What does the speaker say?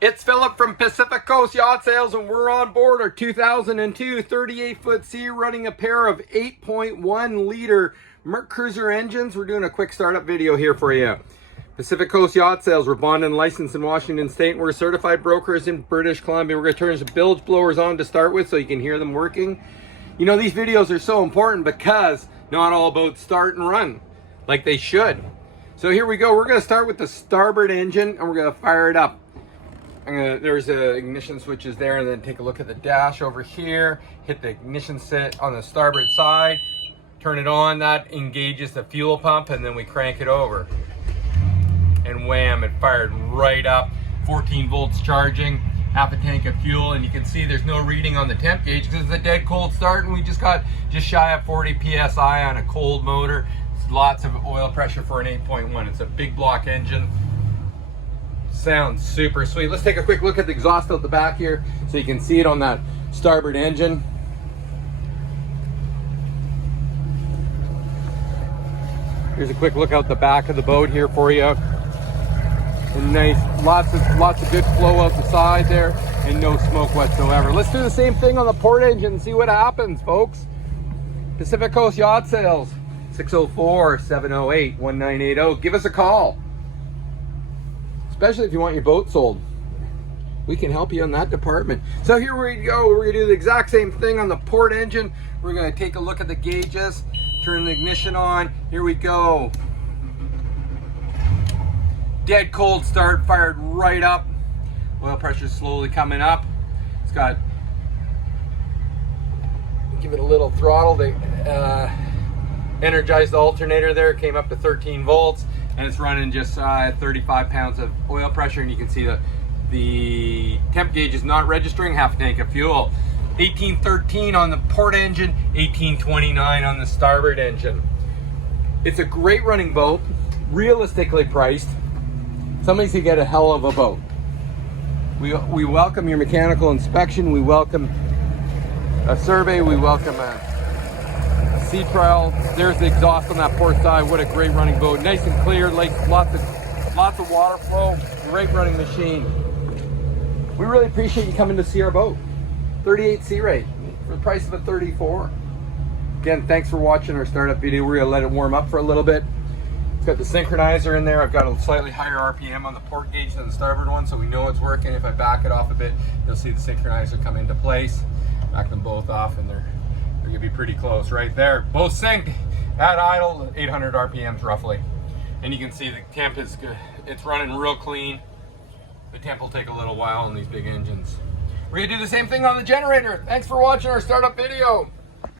It's Philip from Pacific Coast Yacht Sales, and we're on board our 2002 38-foot Sea running a pair of 8.1 liter Merc Cruiser engines. We're doing a quick startup video here for you. Pacific Coast Yacht Sales, we're bonded and licensed in Washington State, and we're certified brokers in British Columbia. We're going to turn some bilge blowers on to start with so you can hear them working. You know, these videos are so important because not all boats start and run like they should. So here we go. We're going to start with the starboard engine, and we're going to fire it up. There's the ignition switches there, and then take a look at the dash over here. Hit the ignition set on the starboard side, turn it on. That engages the fuel pump, and then we crank it over. And wham, it fired right up. 14 volts charging, half a tank of fuel, and you can see there's no reading on the temp gauge because it's a dead cold start, and we just got just shy of 40 psi on a cold motor. It's lots of oil pressure for an 8.1. It's a big block engine. Sounds super sweet. Let's take a quick look at the exhaust out the back here so you can see it on that starboard engine. Here's a quick look out the back of the boat here for you. And nice, lots of good flow out the side there, and no smoke whatsoever. Let's do the same thing on the port engine and see what happens, folks. Pacific Coast Yacht Sales, 604-708-1980. Give us a call. Especially if you want your boat sold. We can help you in that department. So here we go. We're going to do the exact same thing on the port engine. We're going to take a look at the gauges, turn the ignition on. Here we go. Dead cold start, fired right up. Oil pressure is slowly coming up. It's got, give it a little throttle. They energized the alternator there. It came up to 13 volts. And it's running just 35 pounds of oil pressure, and you can see the temp gauge is not registering. Half a tank of fuel. 1813 on the port engine, 1829 on the starboard engine. It's a great running boat, realistically priced. Somebody's gonna get a hell of a boat. We welcome your mechanical inspection. We welcome a survey. We welcome a sea trial. There's the exhaust on that port side. What a great running boat. Nice and clear, like lots of water flow. Great running machine. We really appreciate you coming to see our boat. 38 Sea Ray for the price of a 34. Again, thanks for watching our startup video. We're gonna let it warm up for a little bit. It's got the synchronizer in there. I've got a slightly higher RPM on the port gauge than the starboard one, so we know it's working. If I back it off a bit, you'll see the synchronizer come into place. Back them both off, and they're gonna be pretty close right there. Both sync at idle, 800 RPMs roughly. And you can see the temp is good. It's running real clean. The temp will take a little while on these big engines. We're gonna do the same thing on the generator. Thanks for watching our startup video.